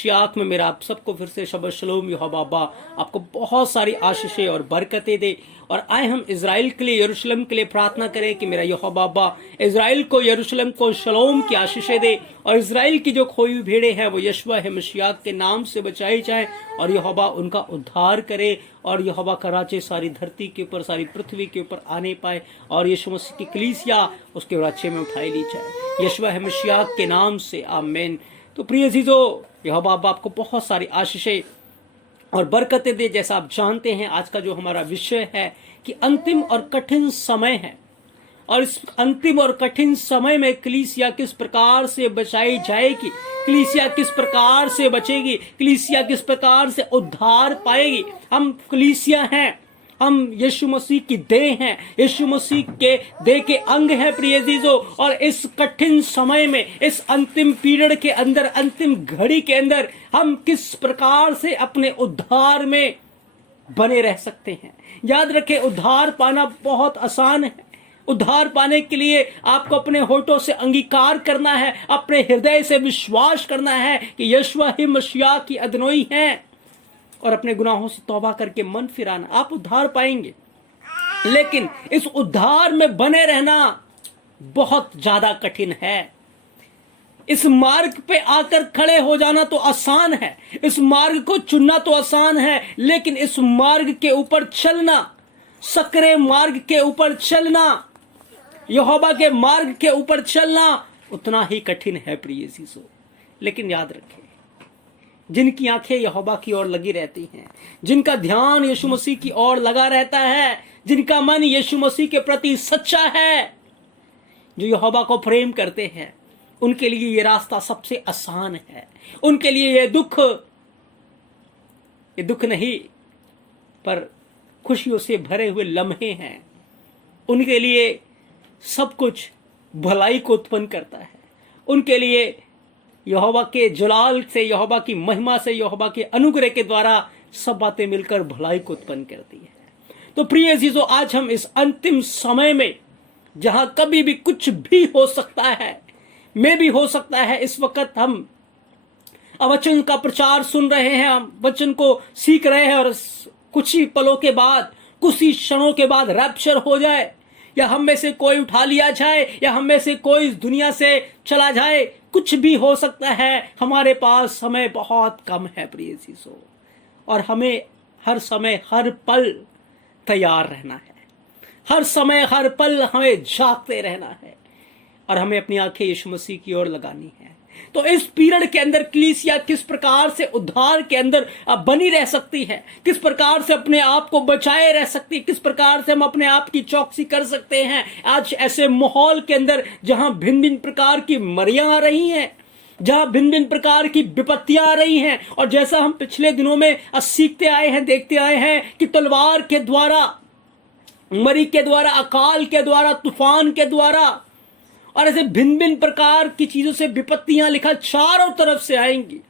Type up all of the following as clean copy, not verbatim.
शियाक में मेरा आप सबको फिर से शब्द शलोम। यहोवा बाबा आपको बहुत सारी आशीषें और बरकतें दे। और आए हम इज़राइल के लिए, यरूशलेम के लिए प्रार्थना करें कि मेरा यहोवा बाबा इज़राइल को, यरूशलेम को शलोम की आशीषें दे और इज़राइल की जो खोई हुई भेड़ें हैं वो यशवा है मशियाक के नाम से बचाई जाए और यहोवा उनका उद्धार करे और यहोवा का राज्य सारी धरती के ऊपर, सारी पृथ्वी के ऊपर आने पाए और यीशु मसीह की कलीसिया उसके राज्य में उठाई ली जाए। यशवा है मशियाक के नाम से, आमीन। तो प्रिय अजीजों, यहोवा बाबा आपको बहुत सारी आशीषें और बरकतें दे। जैसा आप जानते हैं, आज का जो हमारा विषय है कि अंतिम और कठिन समय है और इस अंतिम और कठिन समय में कलीसिया किस प्रकार से बचाई जाएगी, कलीसिया किस प्रकार से बचेगी, कलीसिया किस प्रकार से उद्धार पाएगी। हम कलीसिया हैं, हम यीशु मसीह की देह हैं, यीशु मसीह के देह के अंग हैं प्रिय अजीजों। और इस कठिन समय में, इस अंतिम पीरियड के अंदर, अंतिम घड़ी के अंदर हम किस प्रकार से अपने उद्धार में बने रह सकते हैं। याद रखें, उद्धार पाना बहुत आसान है। उद्धार पाने के लिए आपको अपने होठों से अंगीकार करना है, अपने हृदय से विश्वास करना है कि यशवा ही मसीह की अदनोई है और अपने गुनाहों से तौबा करके मन फिराना, आप उद्धार पाएंगे। लेकिन इस उद्धार में बने रहना बहुत ज्यादा कठिन है। इस मार्ग पे आकर खड़े हो जाना तो आसान है, इस मार्ग को चुनना तो आसान है, लेकिन इस मार्ग के ऊपर चलना, सकरे मार्ग के ऊपर चलना, यहोवा के मार्ग के ऊपर चलना उतना ही कठिन है प्रिय अजीजों। लेकिन याद रखें, जिनकी आंखें यहोवा की ओर लगी रहती हैं, जिनका ध्यान यीशु मसीह की ओर लगा रहता है, जिनका मन यीशु मसीह के प्रति सच्चा है, जो यहोवा को प्रेम करते हैं, उनके लिए ये रास्ता सबसे आसान है। उनके लिए ये दुख नहीं पर खुशियों से भरे हुए लम्हे हैं। उनके लिए सब कुछ भलाई को उत्पन्न करता है। उनके लिए यहोवा के जलाल से, यहोवा की महिमा से, यहोवा के अनुग्रह के द्वारा सब बातें मिलकर भलाई को उत्पन्न करती है। तो प्रिय अजीजों, आज हम इस अंतिम समय में, जहां कभी भी कुछ भी हो सकता है, में भी हो सकता है, इस वक्त हम वचन का प्रचार सुन रहे हैं, हम वचन को सीख रहे हैं और कुछ ही पलों के बाद, कुछ ही क्षणों के बाद रैप्चर हो जाए, या हम में से कोई उठा लिया जाए, या हम में से कोई इस दुनिया से चला जाए, कुछ भी हो सकता है। हमारे पास समय बहुत कम है प्रिय अजीजों, और हमें हर समय हर पल तैयार रहना है। हर समय हर पल हमें जागते रहना है और हमें अपनी आंखें यीशु मसीह की ओर लगानी है। तो इस पीरियड के अंदर कलीसिया किस प्रकार से उद्धार के अंदर बनी रह सकती है, किस प्रकार से अपने आप को बचाए रह सकती है, किस प्रकार से हम अपने आप की चौकसी कर सकते हैं आज ऐसे माहौल के अंदर जहां भिन्न भिन्न प्रकार की मरियां आ रही हैं, जहां भिन्न भिन्न प्रकार की विपत्तियां आ रही हैं। और जैसा हम पिछले दिनों में सीखते आए हैं, देखते आए हैं कि तलवार के द्वारा, मरी के द्वारा, अकाल के द्वारा, तूफान के द्वारा और ऐसे भिन्न भिन्न प्रकार की चीजों से विपत्तियां लिखा चारों तरफ से आएंगी।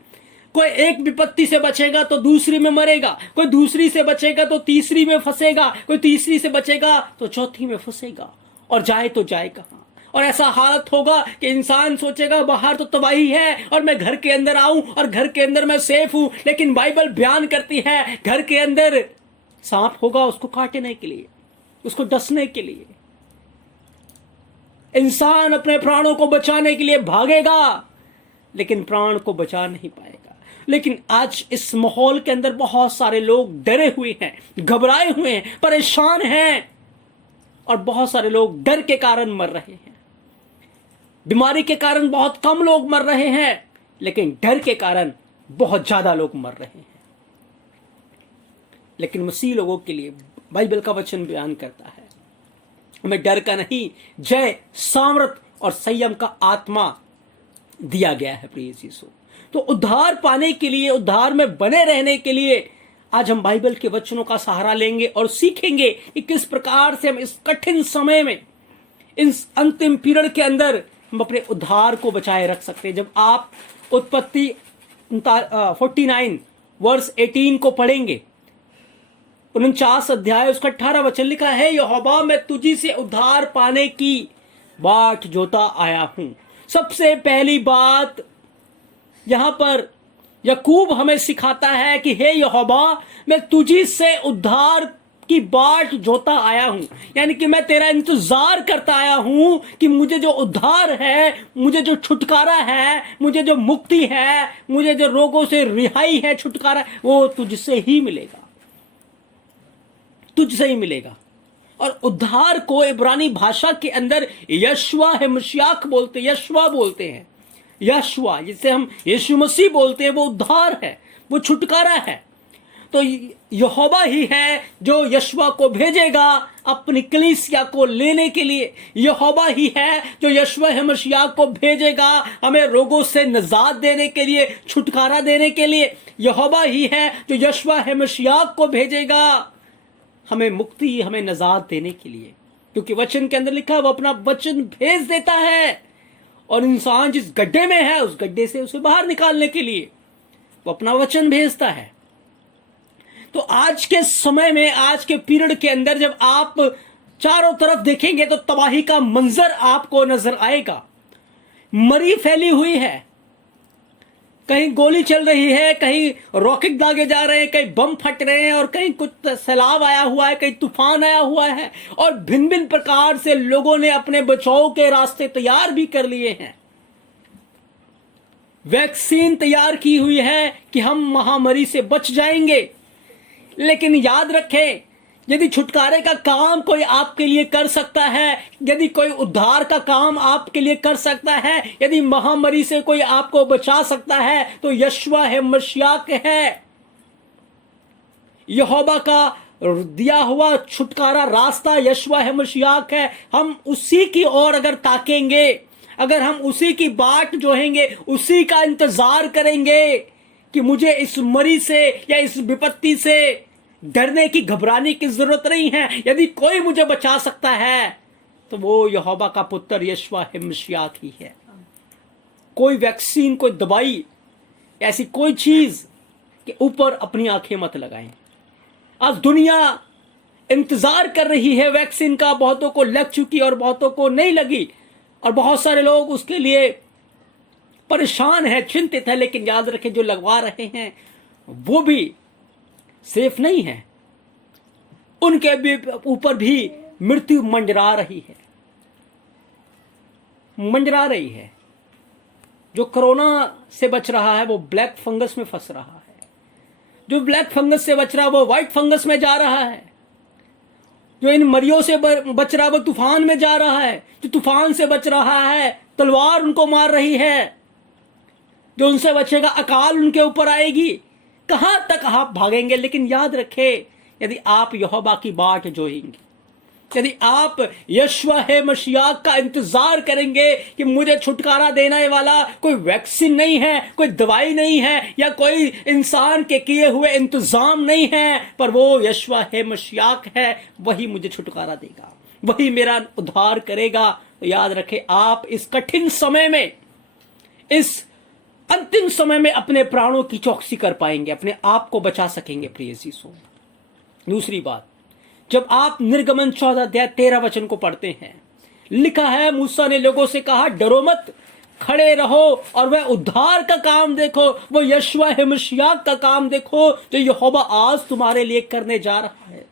कोई एक विपत्ति से बचेगा तो दूसरी में मरेगा, कोई दूसरी से बचेगा तो तीसरी में फंसेगा, कोई तीसरी से बचेगा तो चौथी में फंसेगा, और जाए तो जाए कहां। और ऐसा हालत होगा कि इंसान सोचेगा बाहर तो तबाही है और मैं घर के अंदर आऊं और घर के अंदर मैं सेफ हूं। लेकिन बाइबल बयान करती है घर के अंदर सांप होगा उसको काटने के लिए, उसको डसने के लिए। इंसान अपने प्राणों को बचाने के लिए भागेगा लेकिन प्राण को बचा नहीं पाएगा। लेकिन आज इस माहौल के अंदर बहुत सारे लोग डरे हुए हैं, घबराए हुए हैं, परेशान हैं, और बहुत सारे लोग डर के कारण मर रहे हैं। बीमारी के कारण बहुत कम लोग मर रहे हैं, लेकिन डर के कारण बहुत ज्यादा लोग मर रहे हैं। लेकिन मसीह लोगों के लिए बाइबल का वचन बयान करता है, हमें डर का नहीं, जय, सामर्थ और संयम का आत्मा दिया गया है प्रिय यीशु। तो उद्धार पाने के लिए, उद्धार में बने रहने के लिए आज हम बाइबल के वचनों का सहारा लेंगे और सीखेंगे कि किस प्रकार से हम इस कठिन समय में, इस अंतिम पीरियड के अंदर हम अपने उद्धार को बचाए रख सकते हैं। जब आप उत्पत्ति 49 वर्ष 18 को पढ़ेंगे, 49 अध्याय उसका 18 वचन लिखा है, यहोवा मैं तुझी से उद्धार पाने की बाट जोता आया हूं। सबसे पहली बात यहां पर याकूब हमें सिखाता है कि हे यहोवा, मैं तुझी से उद्धार की बाट जोता आया हूं, यानी कि मैं तेरा इंतजार करता आया हूं कि मुझे जो उद्धार है, मुझे जो छुटकारा है, मुझे जो मुक्ति है, मुझे जो रोगों से रिहाई है, छुटकारा, वो तुझसे ही मिलेगा, तुझसे ही मिलेगा। और उद्धार को इब्रानी भाषा के अंदर यशवा है, मशियाक बोलते, यशवा बोलते हैं। यशवा जिसे हम यीशु मसीह बोलते हैं, वो उद्धार है, वो छुटकारा है। तो यहोवा ही है जो यशवा को भेजेगा अपनी कलीसिया को लेने के लिए। यहोवा ही है जो यशवा है मसीह को भेजेगा हमें रोगों से निजात देने के लिए, छुटकारा देने के लिए। यहोवा ही है जो यशवा है मसीह को भेजेगा हमें मुक्ति, हमें निजात देने के लिए। क्योंकि वचन के अंदर लिखा है वो अपना वचन भेज देता है, और इंसान जिस गड्ढे में है उस गड्ढे से उसे बाहर निकालने के लिए वो अपना वचन भेजता है। तो आज के समय में, आज के पीरियड के अंदर जब आप चारों तरफ देखेंगे तो तबाही का मंजर आपको नजर आएगा। मरी फैली हुई है, कहीं गोली चल रही है, कहीं रॉकेट दागे जा रहे हैं, कहीं बम फट रहे हैं, और कहीं कुछ सैलाब आया हुआ है, कहीं तूफान आया हुआ है, और भिन्न भिन्न प्रकार से लोगों ने अपने बचाव के रास्ते तैयार भी कर लिए हैं। वैक्सीन तैयार की हुई है कि हम महामारी से बच जाएंगे। लेकिन याद रखें, यदि छुटकारे का काम कोई आपके लिए कर सकता है, यदि कोई उद्धार का काम आपके लिए कर सकता है, यदि महामारी से कोई आपको बचा सकता है, तो यशवा है, मशियाक है। यहोवा का दिया हुआ छुटकारा रास्ता यशवा है, मशियाक है। हम उसी की ओर अगर ताकेंगे, अगर हम उसी की बाट जोहेंगे, उसी का इंतजार करेंगे कि मुझे इस मरी से या इस विपत्ति से डरने की, घबराने की जरूरत नहीं है। यदि कोई मुझे बचा सकता है तो वो यहोवा का पुत्र यशवा है, मसीह ही है। कोई वैक्सीन, कोई दवाई, ऐसी कोई चीज के ऊपर अपनी आंखें मत लगाएं। आज दुनिया इंतजार कर रही है वैक्सीन का, बहुतों को लग चुकी और बहुतों को नहीं लगी, और बहुत सारे लोग उसके लिए परेशान है, चिंतित है। लेकिन याद रखें, जो लगवा रहे हैं वो भी सेफ नहीं है, उनके भी ऊपर भी मृत्यु मंडरा रही है, मंडरा रही है। जो कोरोना से बच रहा है वो ब्लैक फंगस में फंस रहा है, जो ब्लैक फंगस से बच रहा है वो व्हाइट फंगस में जा रहा है, जो इन मरियों से बच रहा है वो तूफान में जा रहा है, जो तूफान से बच रहा है तलवार उनको मार रही है, जो उनसे बचेगा अकाल उनके ऊपर आएगी। कहां तक आप भागेंगे? लेकिन याद रखें, यदि आप यहोवा की बाट जोएंगे, यदि आप यशवा है मसीह का इंतजार करेंगे कि मुझे छुटकारा देने वाला कोई वैक्सीन नहीं है, कोई दवाई नहीं है, या कोई इंसान के किए हुए इंतजाम नहीं है, पर वो यशवा है मसीह है, वही मुझे छुटकारा देगा, वही मेरा उद्धार करेगा। तो याद रखें, आप इस कठिन समय में, इस अंतिम समय में अपने प्राणों की चौकसी कर पाएंगे, अपने आप को बचा सकेंगे प्रिय यीशु। दूसरी बात, जब आप निर्गमन 14:13 को पढ़ते हैं, लिखा है मूसा ने लोगों से कहा, डरो मत, खड़े रहो और वह उद्धार का काम देखो, वो यशवा है मसीह का काम देखो जो यहोवा आज तुम्हारे लिए करने जा रहा है।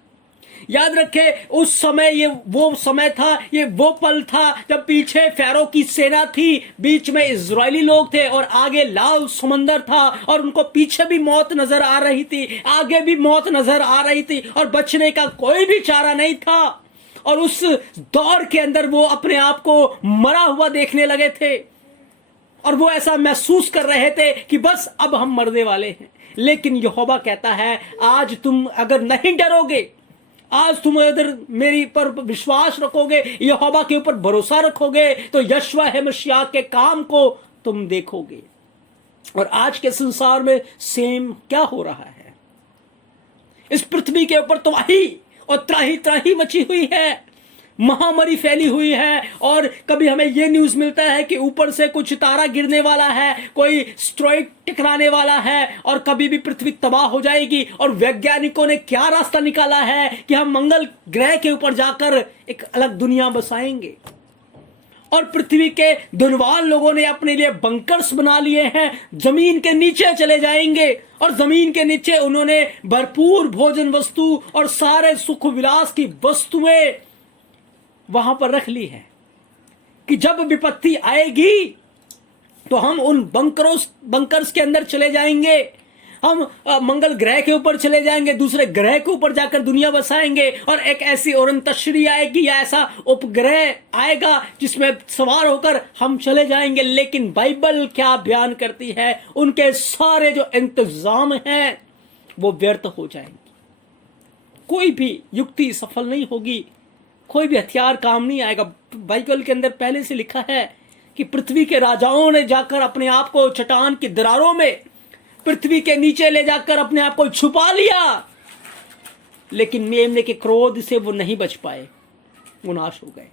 याद रखें, उस समय ये वो समय था, ये वो पल था जब पीछे फैरो की सेना थी, बीच में इजरायली लोग थे, और आगे लाल समंदर था, और उनको पीछे भी मौत नजर आ रही थी, आगे भी मौत नजर आ रही थी, और बचने का कोई भी चारा नहीं था। और उस दौर के अंदर वो अपने आप को मरा हुआ देखने लगे थे, और वो ऐसा महसूस कर रहे थे कि बस अब हम मरने वाले हैं। लेकिन यहोवा कहता है, आज तुम अगर नहीं डरोगे, आज तुम अगर मेरी पर विश्वास रखोगे, यहोवा के ऊपर भरोसा रखोगे, तो यशवा है मसीह के काम को तुम देखोगे। और आज के संसार में सेम क्या हो रहा है? इस पृथ्वी के ऊपर तबाही और त्राही त्राही मची हुई है, महामारी फैली हुई है, और कभी हमें यह न्यूज मिलता है कि ऊपर से कुछ तारा गिरने वाला है, कोई एस्टेरॉयड टकराने वाला है, और कभी भी पृथ्वी तबाह हो जाएगी। और वैज्ञानिकों ने क्या रास्ता निकाला है कि हम मंगल ग्रह के ऊपर जाकर एक अलग दुनिया बसाएंगे। और पृथ्वी के धनवान लोगों ने अपने लिए बंकर्स बना लिए हैं, जमीन के नीचे चले जाएंगे और जमीन के नीचे उन्होंने भरपूर भोजन वस्तु और सारे सुख विलास की वस्तुएं वहां पर रख ली है कि जब विपत्ति आएगी तो हम उन बंकर्स के अंदर चले जाएंगे, हम मंगल ग्रह के ऊपर चले जाएंगे, दूसरे ग्रह के ऊपर जाकर दुनिया बसाएंगे और एक ऐसी औरंतश्री आएगी या ऐसा उपग्रह आएगा जिसमें सवार होकर हम चले जाएंगे। लेकिन बाइबल क्या बयान करती है, उनके सारे जो इंतजाम हैं वो व्यर्थ हो जाएंगे। कोई भी युक्ति सफल नहीं होगी, कोई भी हथियार काम नहीं आएगा। बाइबल के अंदर पहले से लिखा है कि पृथ्वी के राजाओं ने जाकर अपने आप को चट्टान की दरारों में, पृथ्वी के नीचे ले जाकर अपने आप को छुपा लिया, लेकिन मेमने के क्रोध से वो नहीं बच पाए, वो नाश हो गए।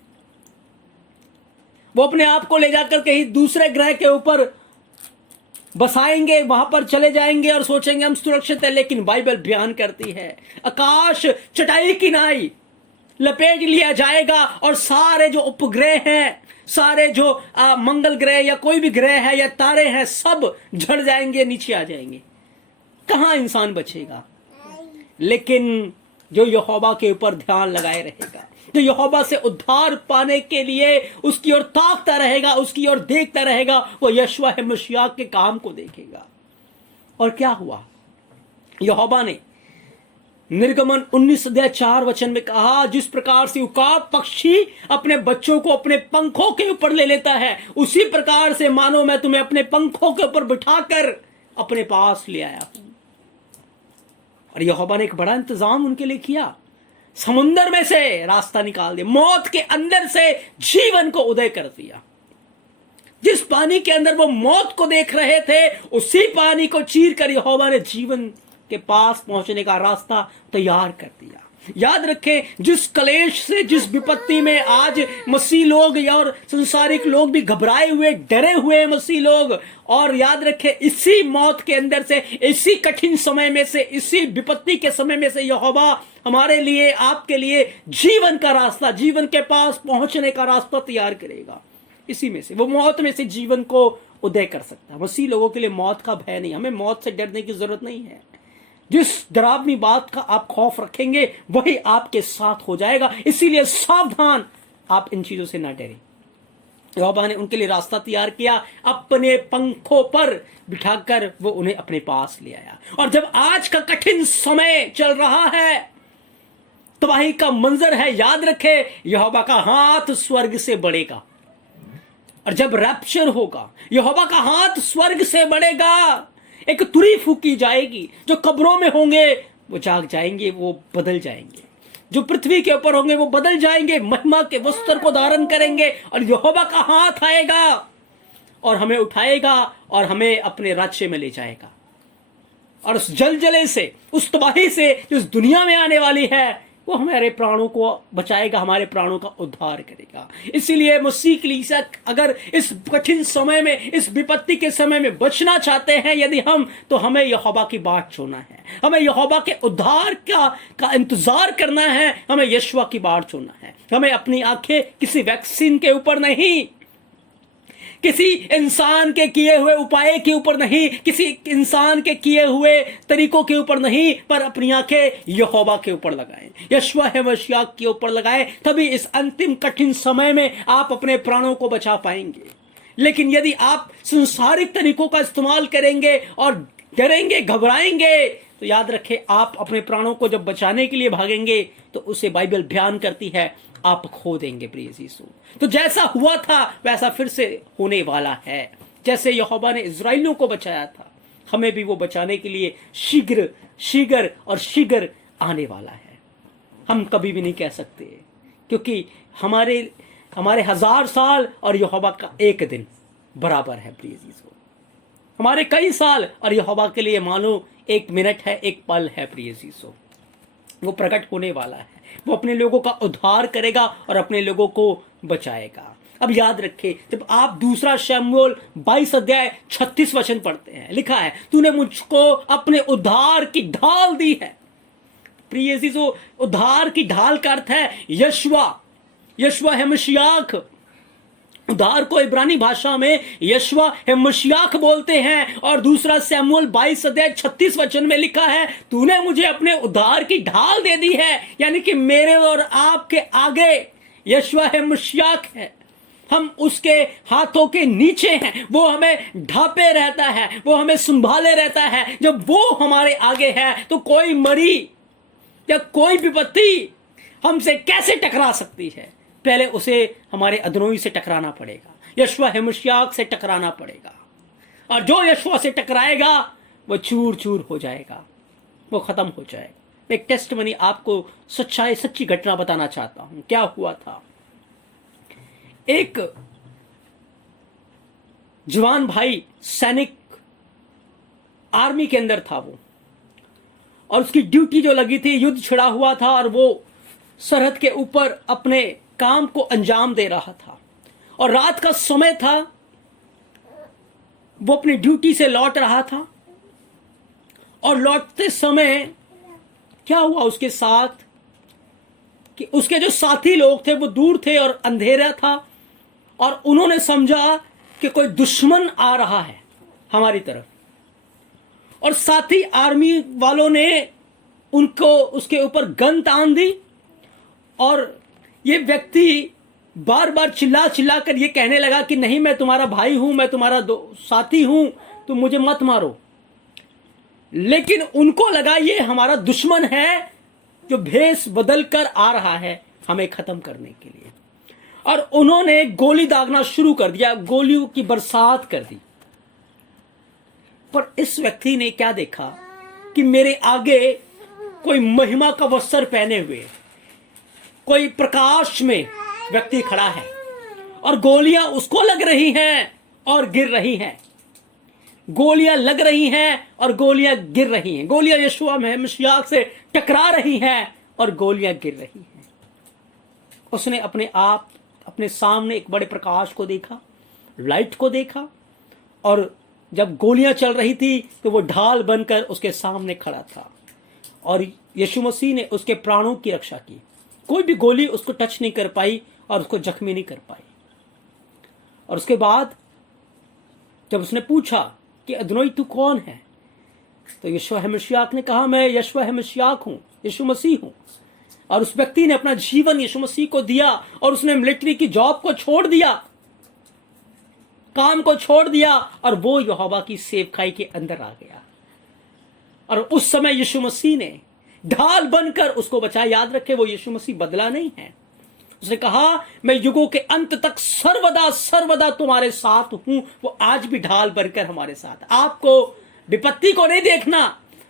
वो अपने आप को ले जाकर कहीं दूसरे ग्रह के ऊपर बसाएंगे, वहां पर चले जाएंगे और सोचेंगे हम सुरक्षित है। लेकिन बाइबल बयान करती है आकाश चटाई की नाई लपेट लिया जाएगा और सारे जो उपग्रह हैं, सारे जो मंगल ग्रह या कोई भी ग्रह है या तारे हैं, सब झड़ जाएंगे, नीचे आ जाएंगे। कहां इंसान बचेगा? लेकिन जो यहोवा के ऊपर ध्यान लगाए रहेगा, जो यहोवा से उद्धार पाने के लिए उसकी ओर ताकता रहेगा, उसकी ओर देखता रहेगा, वो यशवा है मसीह के काम को देखेगा। और क्या हुआ? यहोवा ने निर्गमन 19:4 में कहा, जिस प्रकार से उकाब पक्षी अपने बच्चों को अपने पंखों के ऊपर ले लेता है, उसी प्रकार से मानो मैं तुम्हें अपने पंखों के ऊपर बिठाकर अपने पास ले आया हूं। और यहोवा ने एक बड़ा इंतजाम उनके लिए किया, समुंदर में से रास्ता निकाल दिया, मौत के अंदर से जीवन को उदय कर दिया। जिस पानी के अंदर वो मौत को देख रहे थे, उसी पानी को चीर कर यहोवा ने जीवन के पास पहुंचने का रास्ता तैयार कर दिया। याद रखें, जिस कलेश से, जिस विपत्ति में आज मसीह लोग और संसारिक लोग भी घबराए हुए, डरे हुए मसीह लोग, और याद रखें इसी मौत के अंदर से, इसी कठिन समय में से, इसी विपत्ति के समय में से यहोवा हमारे लिए, आपके लिए जीवन का रास्ता, जीवन के पास पहुंचने का रास्ता तैयार करेगा। इसी में से, वो मौत में से जीवन को उदय कर सकता है। मसीह लोगों के लिए मौत का भय नहीं, हमें मौत से डरने की जरूरत नहीं है। जिस डरावनी बात का आप खौफ रखेंगे वही आपके साथ हो जाएगा। इसीलिए सावधान, आप इन चीजों से ना डरें। यहोवा ने उनके लिए रास्ता तैयार किया, अपने पंखों पर बिठाकर वो उन्हें अपने पास ले आया। और जब आज का कठिन समय चल रहा है, तबाही का मंजर है, याद रखे यहोवा का हाथ स्वर्ग से बढ़ेगा। और जब रैप्चर होगा, यहोवा का हाथ स्वर्ग से बढ़ेगा, एक तुरी फूकी जाएगी। जो कब्रों में होंगे वो जाग जाएंगे, वो बदल जाएंगे। जो पृथ्वी के ऊपर होंगे वो बदल जाएंगे, महिमा के वस्त्र को धारण करेंगे और यहोवा का हाथ आएगा और हमें उठाएगा और हमें अपने राज्य में ले जाएगा। और उस जलजले से, उस तबाही से जो इस दुनिया में आने वाली है, वो हमारे प्राणों को बचाएगा, हमारे प्राणों का उद्धार करेगा। इसीलिए मसीह के लिए अगर इस कठिन समय में, इस विपत्ति के समय में बचना चाहते हैं यदि हम, तो हमें यहोवा की बाट छोड़ना है, हमें यहोवा के उद्धार का इंतजार करना है, हमें यशवा की बाट छोड़ना है। हमें अपनी आंखें किसी वैक्सीन के ऊपर नहीं, किसी इंसान के किए हुए उपाय के ऊपर नहीं, किसी इंसान के किए हुए तरीकों के ऊपर नहीं, पर अपनी आंखें यहोवा के ऊपर लगाएं, यशवा है मसीह के ऊपर लगाएं। तभी इस अंतिम कठिन समय में आप अपने प्राणों को बचा पाएंगे। लेकिन यदि आप संसारिक तरीकों का इस्तेमाल करेंगे और डरेंगे, घबराएंगे, तो याद रखें आप अपने प्राणों को जब बचाने के लिए भागेंगे तो उसे बाइबल बयान करती है आप खो देंगे प्रिय यीशु। तो जैसा हुआ था वैसा फिर से होने वाला है। जैसे यहोवा ने इजराइलियों को बचाया था, हमें भी वो बचाने के लिए शीघ्र आने वाला है। हम कभी भी नहीं कह सकते, क्योंकि हमारे 1000 साल और यहोवा का एक दिन बराबर है प्रिय यीशु। हमारे कई साल और यहोवा के लिए मानो 1 मिनट है, 1 पल है प्रिय यीशु। वो प्रकट होने वाला है, वो अपने लोगों का उद्धार करेगा और अपने लोगों को बचाएगा। अब याद रखें, जब आप 2 शमूएल 22:36 पढ़ते हैं, लिखा है, तूने मुझको अपने उद्धार की ढाल दी है। प्रिय यीशु, उद्धार की ढाल का अर्थ है यशवा है मसीह। उद्धार को इब्रानी भाषा में यशवा मशियाख बोलते हैं। और दूसरा सैमुअल 22 अध्याय 36 में लिखा है, तूने मुझे अपने उद्धार की ढाल दे दी है। यानी कि मेरे और आपके आगे यशवा मशियाख है, हम उसके हाथों के नीचे हैं, वो हमें ढांपे रहता है, वो हमें संभाले रहता है। जब वो हमारे आगे है तो कोई मरी या कोई विपत्ति हमसे कैसे टकरा सकती है? पहले उसे हमारे अधनोई से टकराना पड़ेगा, यशवा मशियाख से टकराना पड़ेगा। और जो यशवा से टकराएगा वो चूर चूर हो जाएगा, वो खत्म हो जाएगा। एक टेस्टमनी आपको सच्ची घटना बताना चाहता हूं। क्या हुआ था, एक जवान भाई सैनिक आर्मी के अंदर था वो, और उसकी ड्यूटी जो लगी थी, युद्ध छिड़ा हुआ था और वो सरहद के ऊपर अपने काम को अंजाम दे रहा था। और रात का समय था, वो अपनी ड्यूटी से लौट रहा था। और लौटते समय क्या हुआ उसके साथ कि उसके जो साथी लोग थे वो दूर थे और अंधेरा था, और उन्होंने समझा कि कोई दुश्मन आ रहा है हमारी तरफ। और साथी आर्मी वालों ने उनको उसके ऊपर गन तान दी, और ये व्यक्ति बार बार चिल्ला कर ये कहने लगा कि नहीं, मैं तुम्हारा भाई हूं, मैं तुम्हारा साथी हूं, तुम मुझे मत मारो। लेकिन उनको लगा ये हमारा दुश्मन है जो भेष बदल कर आ रहा है हमें खत्म करने के लिए। और उन्होंने गोली दागना शुरू कर दिया, गोलियों की बरसात कर दी। पर इस व्यक्ति ने क्या देखा कि मेरे आगे कोई महिमा का वस्त्र पहने हुए कोई प्रकाश में व्यक्ति खड़ा है, और गोलियां उसको लग रही हैं और गिर रही हैं। गोलियां लग रही हैं और गोलियां गिर रही हैं। गोलियां यशवा मशियाख से टकरा रही हैं और गोलियां गिर रही हैं। उसने अपने सामने एक बड़े प्रकाश को देखा, लाइट को देखा, और जब गोलियां चल रही थी तो वो ढाल बनकर उसके सामने खड़ा था। और यीशु मसीह ने उसके प्राणों की रक्षा की। कोई भी गोली उसको टच नहीं कर पाई और उसको जख्मी नहीं कर पाई। और उसके बाद जब उसने पूछा कि अदनोई तू कौन है, तो यशवा मशियाख ने कहा, मैं यशवा मशियाख हूं, यीशु मसीह हूं। और उस व्यक्ति ने अपना जीवन यीशु मसीह को दिया, और उसने मिलिट्री की जॉब को छोड़ दिया, काम को छोड़ दिया, और वो यहोवा की सेवकाई के अंदर आ गया। और उस समय यीशु मसीह ने ढाल बनकर उसको बचाया। याद रखे, वो यीशु मसीह बदला नहीं है। उसने कहा, मैं युगों के अंत तक सर्वदा तुम्हारे साथ हूं। वो आज भी ढाल बनकर हमारे साथ। आपको विपत्ति को नहीं देखना,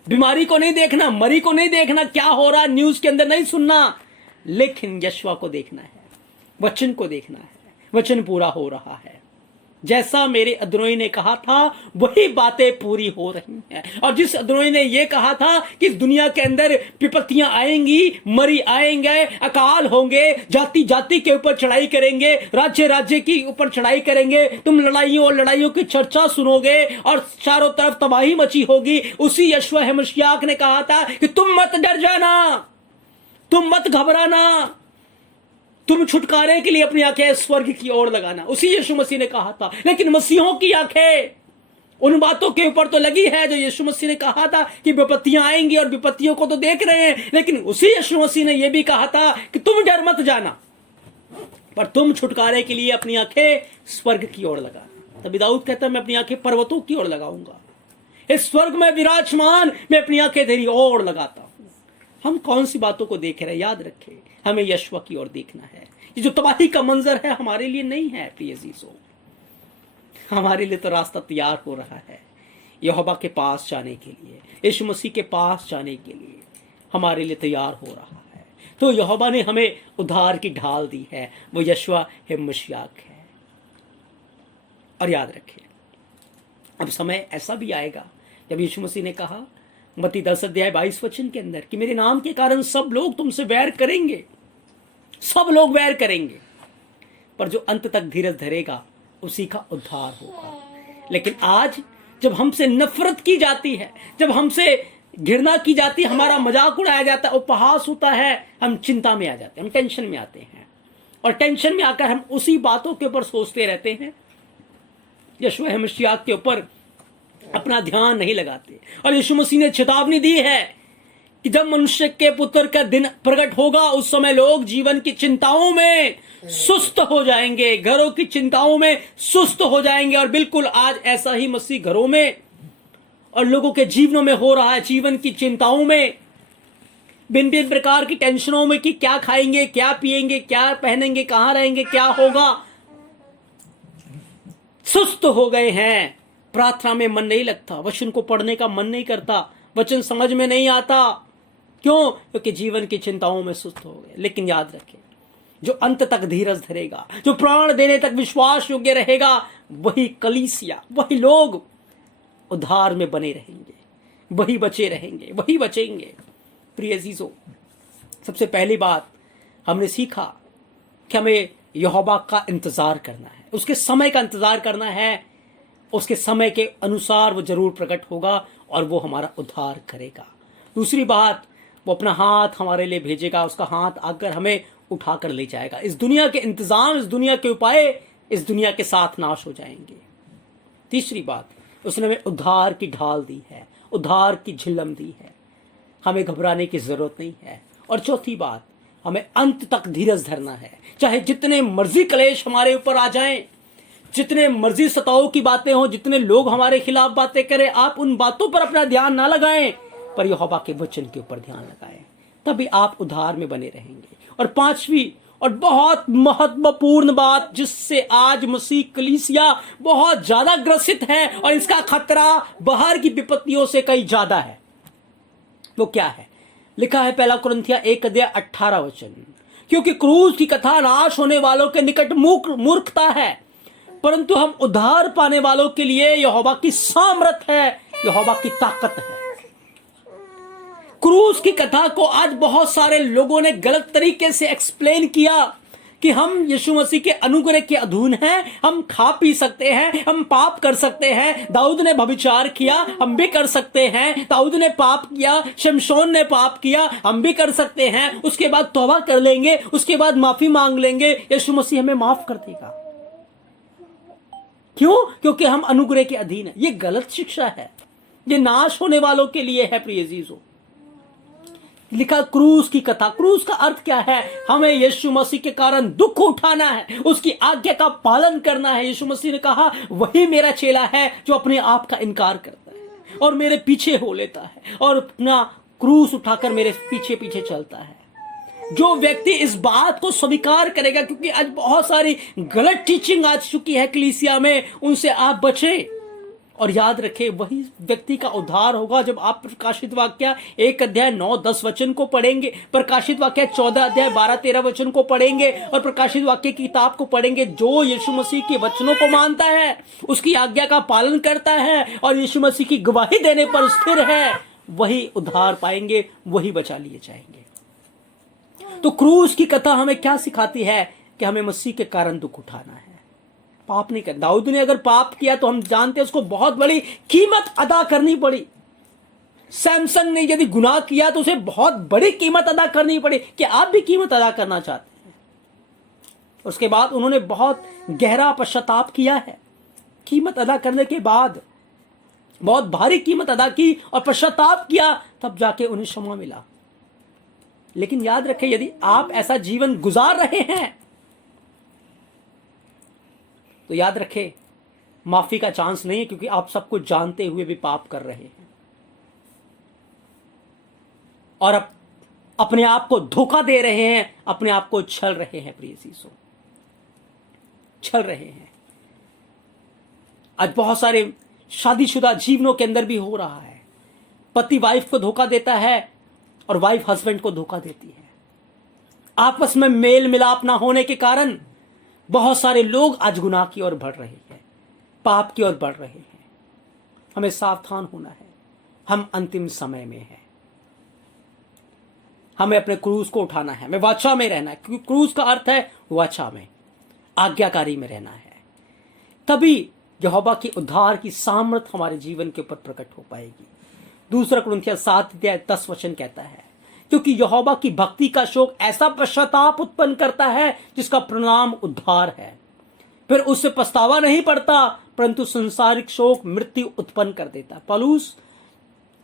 बीमारी को नहीं देखना, मरी को नहीं देखना, क्या हो रहा न्यूज के अंदर नहीं सुनना, लेकिन यशवा को देखना है, वचन को देखना है। वचन पूरा हो रहा है। जैसा मेरे अदनोई ने कहा था वही बातें पूरी हो रही हैं। और जिस अदनोई ने यह कहा था कि इस दुनिया के अंदर विपत्तियां आएंगी, मरी आएंगे, अकाल होंगे, जाति जाति के ऊपर चढ़ाई करेंगे, राज्य राज्य के ऊपर चढ़ाई करेंगे, तुम लड़ाइयों और लड़ाइयों की चर्चा सुनोगे और चारों तरफ तबाही मची होगी, उसी यशवा मशियाख ने कहा था कि तुम मत डर जाना, तुम मत घबराना, तुम छुटकारे के लिए अपनी आंखें स्वर्ग की ओर लगाना। उसी यीशु मसीह ने कहा था। लेकिन मसीहों की आंखें उन बातों के ऊपर तो लगी है जो यीशु मसीह ने कहा था कि विपत्तियां आएंगी, और विपत्तियों को तो देख रहे हैं। लेकिन उसी यीशु मसीह ने यह भी कहा था कि तुम डर मत जाना, पर तुम छुटकारे के लिए अपनी आंखें स्वर्ग की ओर लगाना। तभी दाऊद कहता है, मैं अपनी आंखें पर्वतों की ओर लगाऊंगा, इस स्वर्ग में विराजमान मैं अपनी आंखें तेरी ओर लगाता हूं। हम कौन सी बातों को देख रहे हैं? याद रखें, हमें यशवा की ओर देखना है। ये जो तबाही का मंजर है हमारे लिए नहीं है प्रिय अजीजों, हमारे लिए तो रास्ता तैयार हो रहा है यहोवा के पास जाने के लिए, यीशु मसीह के पास जाने के लिए हमारे लिए तैयार हो रहा है। तो यहोवा ने हमें उद्धार की ढाल दी है, वो यशवा मशियाख है। और याद रखें, अब समय ऐसा भी आएगा जब यीशु मसीह ने कहा मत्ती 10 अध्याय 22 के अंदर कि मेरे नाम के कारण सब लोग तुमसे वैर करेंगे, सब लोग वैर करेंगे, पर जो अंत तक धीरज धरेगा उसी का उद्धार होगा। लेकिन आज जब हमसे नफरत की जाती है, जब हमसे घृणा की जाती है, हमारा मजाक उड़ाया जाता है, उपहास होता है, हम चिंता में आ जाते हैं, हम टेंशन में आते हैं। और टेंशन में आकर हम उसी बातों के ऊपर सोचते रहते हैं, यीशु मसीह के ऊपर अपना ध्यान नहीं लगाते। और यीशु मसीह ने चेतावनी दी है कि जब मनुष्य के पुत्र का दिन प्रकट होगा उस समय लोग जीवन की चिंताओं में सुस्त हो जाएंगे, घरों की चिंताओं में सुस्त हो जाएंगे। और बिल्कुल आज ऐसा ही मसीह घरों में और लोगों के जीवनों में हो रहा है, जीवन की चिंताओं में, भिन्न भिन्न प्रकार की टेंशनों में कि क्या खाएंगे, क्या पिएंगे, क्या पहनेंगे, कहां रहेंगे, क्या होगा। सुस्त हो गए हैं, प्रार्थना में मन नहीं लगता, वचन को पढ़ने का मन नहीं करता, वचन समझ में नहीं आता। क्यों? क्योंकि जीवन की चिंताओं में सुस्त हो गए। लेकिन याद रखें, जो अंत तक धीरज धरेगा, जो प्राण देने तक विश्वास योग्य रहेगा, वही कलीसिया, वही लोग उद्धार में बने रहेंगे, वही बचे रहेंगे, वही बचेंगे। प्रिय अजीजों, सबसे पहली बात हमने सीखा कि हमें यहोवा का इंतजार करना है, उसके समय का इंतजार करना है। उसके समय के अनुसार वो जरूर प्रकट होगा और वो हमारा उद्धार करेगा। दूसरी बात, वो अपना हाथ हमारे लिए भेजेगा, उसका हाथ आकर हमें उठाकर ले जाएगा। इस दुनिया के इंतजाम, इस दुनिया के उपाय इस दुनिया के साथ नाश हो जाएंगे। तीसरी बात, उसने हमें उद्धार की ढाल दी है, उद्धार की झिल्लम दी है, हमें घबराने की जरूरत नहीं है। और चौथी बात, हमें अंत तक धीरज धरना है, चाहे जितने मर्जी क्लेश हमारे ऊपर आ जाएं, जितने मर्जी सताओ की बातें हो, जितने लोग हमारे खिलाफ बातें करें, आप उन बातों पर अपना ध्यान ना लगाएं, पर यहोवा के वचन के ऊपर ध्यान लगाएं, तभी आप उद्धार में बने रहेंगे। और पांचवी और बहुत महत्वपूर्ण बात, जिससे आज मसीह कलीसिया बहुत ज्यादा ग्रसित है और इसका खतरा बाहर की विपत्तियों से कहीं ज्यादा है, वो क्या है? लिखा है पहला कुरिन्थियों 1:18, क्योंकि क्रूस की कथा नाश होने वालों के निकट मूर्खता है, परंतु हम उद्धार पाने वालों के लिए यहोवा की सामर्थ है, यहोवा की ताकत है। क्रूस की कथा को आज बहुत सारे लोगों ने गलत तरीके से एक्सप्लेन किया कि हम यीशु मसीह के अनुग्रह के अधीन हैं, हम खा पी सकते हैं, हम पाप कर सकते हैं। दाऊद ने व्यभिचार किया, हम भी कर सकते हैं। दाऊद ने पाप किया, शमशोन ने पाप किया, हम भी कर सकते हैं। उसके बाद तौबा कर लेंगे, उसके बाद माफी मांग लेंगे, यीशु मसीह हमें माफ कर देगा। क्यों? क्योंकि हम अनुग्रह के अधीन हैं। ये गलत शिक्षा है, ये नाश होने वालों के लिए है। प्रिय अजीजों, लिखा क्रूस की कथा। क्रूस का अर्थ क्या है? हमें यीशु मसीह के कारण दुख उठाना है, उसकी आज्ञा का पालन करना है। यीशु मसीह ने कहा, वही मेरा चेला है जो अपने आप का इनकार करता है और मेरे पीछे हो लेता है और अपना क्रूस उठाकर मेरे पीछे पीछे चलता है। जो व्यक्ति इस बात को स्वीकार करेगा, क्योंकि आज बहुत सारी गलत टीचिंग आ चुकी है कलीसिया में, उनसे आप बचें। और याद रखें, वही व्यक्ति का उद्धार होगा जब आप प्रकाशित वाक्य 1:9-10 को पढ़ेंगे, प्रकाशित वाक्य 14:12-13 को पढ़ेंगे और प्रकाशित वाक्य की किताब को पढ़ेंगे। जो यीशु मसीह के वचनों को मानता है, उसकी आज्ञा का पालन करता है और यीशु मसीह की गवाही देने पर स्थिर है, वही उद्धार पाएंगे, वही बचा लिए जाएंगे। तो क्रूस की कथा हमें क्या सिखाती है? कि हमें मसीह के कारण दुख उठाना है, पाप नहीं कर। दाऊद ने अगर पाप किया तो हम जानते हैं उसको बहुत बड़ी कीमत अदा करनी पड़ी। सैमसन ने यदि गुनाह किया तो उसे बहुत बड़ी कीमत अदा करनी पड़ी। कि आप भी कीमत अदा करना चाहते हैं? उसके बाद उन्होंने बहुत गहरा पश्चाताप किया है। कीमत अदा करने के बाद बहुत भारी कीमत अदा की और पश्चाताप किया, तब जाके उन्हें क्षमा मिला। लेकिन याद रखें, यदि आप ऐसा जीवन गुजार रहे हैं तो याद रखें, माफी का चांस नहीं है, क्योंकि आप सब कुछ जानते हुए भी पाप कर रहे हैं और अपने आप को धोखा दे रहे हैं, अपने आप को छल रहे हैं। प्रिय अजीजों, छल रहे हैं। आज बहुत सारे शादीशुदा जीवनों के अंदर भी हो रहा है। पति वाइफ को धोखा देता है और वाइफ हस्बैंड को धोखा देती है। आपस में मेल मिलाप ना होने के कारण बहुत सारे लोग आज गुनाह की ओर बढ़ रहे हैं, पाप की ओर बढ़ रहे हैं। हमें सावधान होना है, हम अंतिम समय में हैं। हमें अपने क्रूस को उठाना है, हमें वाचा में रहना है, क्योंकि क्रूस का अर्थ है वाचा में, आज्ञाकारी में रहना है। तभी यहोवा की उद्धार की सामर्थ हमारे जीवन के ऊपर प्रकट हो पाएगी। दूसरा कुरिन्थियों 7:10 कहता है क्योंकि यहोवा की भक्ति का शोक ऐसा पश्चाताप उत्पन्न करता है जिसका परिणाम उद्धार है। फिर उससे पछतावा नहीं पड़ता, परंतु संसारिक शोक मृत्यु उत्पन्न कर देता है। पौलुस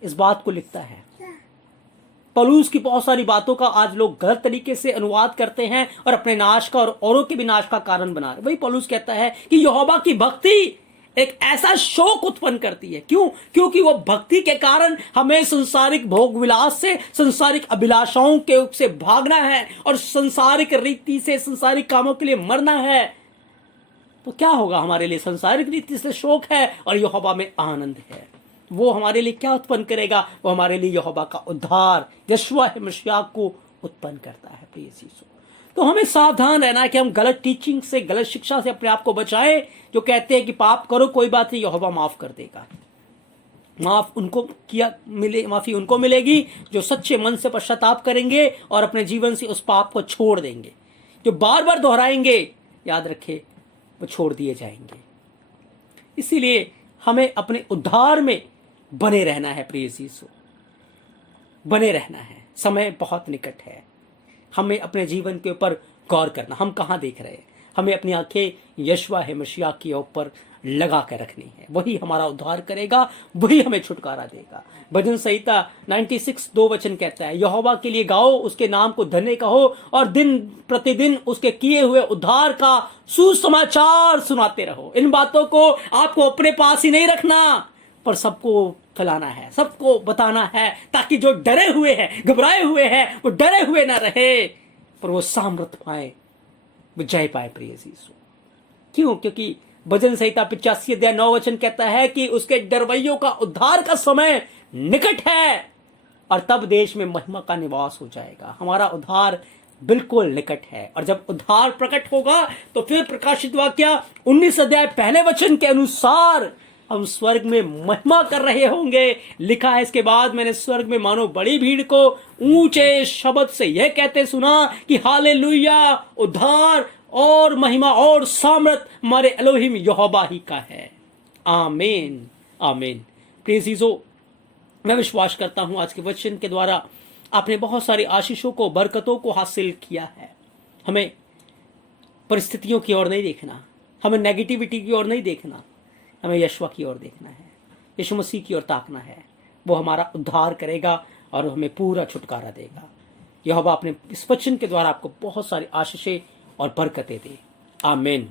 इस बात को लिखता है। पौलुस की बहुत सारी बातों का आज लोग गलत तरीके से अनुवाद करते हैं और अपने नाश का और औरों के भी नाश का कारण बना रहे। वही पौलुस कहता है कि यहोवा की भक्ति एक ऐसा शोक उत्पन्न करती है। क्यों? क्योंकि वो भक्ति के कारण हमें संसारिक भोग विलास से, संसारिक अभिलाषाओं के से भागना है और संसारिक रीति से, संसारिक कामों के लिए मरना है। तो क्या होगा हमारे लिए? संसारिक रीति से शोक है और यहोवा में आनंद है। वो हमारे लिए क्या उत्पन्न करेगा? वो हमारे लिए यहोवा का उद्धार, यहोवा मसीह को उत्पन्न करता है। प्रिय यीशु, तो हमें सावधान रहना है कि हम गलत टीचिंग से, गलत शिक्षा से अपने आप को बचाएं, जो कहते हैं कि पाप करो कोई बात नहीं, यहोवा माफ कर देगा। माफी उनको मिलेगी जो सच्चे मन से पश्चाताप करेंगे और अपने जीवन से उस पाप को छोड़ देंगे। जो बार बार दोहराएंगे, याद रखे, वो छोड़ दिए जाएंगे। इसीलिए हमें अपने उद्धार में बने रहना है। प्रिय यीशु, बने रहना है। समय बहुत निकट है। हमें अपने जीवन के ऊपर गौर करना, हम कहाँ देख रहे हैं। हमें अपनी आंखें यहोवा मसीह के ऊपर लगा कर रखनी है। वही हमारा उद्धार करेगा, वही हमें छुटकारा देगा। भजन संहिता 96:2 कहता है, यहोवा के लिए गाओ, उसके नाम को धन्य कहो और दिन प्रतिदिन उसके किए हुए उद्धार का सुसमाचार सुनाते रहो। इन बातों को आपको अपने पास ही नहीं रखना, पर सबको फैलाना है, सबको बताना है, ताकि जो डरे हुए हैं, घबराए हुए हैं, वो डरे हुए ना रहे, पर वो सामर्थ पाए, वो जय पाए। प्रिय यीशु, क्यों? क्योंकि भजन संहिता 85:9 कहता है कि उसके डरवैयों का उद्धार का समय निकट है और तब देश में महिमा का निवास हो जाएगा। हमारा उद्धार बिल्कुल निकट है और जब उद्धार प्रकट होगा तो फिर प्रकाशित वाक्य 19 के अनुसार हम स्वर्ग में महिमा कर रहे होंगे। लिखा है इसके बाद, मैंने स्वर्ग में मानो बड़ी भीड़ को ऊंचे शब्द से यह कहते सुना कि हालेलुया, उद्धार और महिमा और सामर्थ हमारे एलोहिम यहोवा ही का है। आमीन, आमीन। प्रिय यीशु, मैं विश्वास करता हूं आज के वचन के द्वारा आपने बहुत सारी आशीषों को, बरकतों को हासिल किया है। हमें परिस्थितियों की ओर नहीं देखना, हमें नेगेटिविटी की ओर नहीं देखना, हमें यहोवा की ओर देखना है, यीशु मसीह की ओर ताकना है। वो हमारा उद्धार करेगा और हमें पूरा छुटकारा देगा। यहोवा अपने इस वचन के द्वारा आपको बहुत सारी आशीषें और बरकतें दे। आमीन।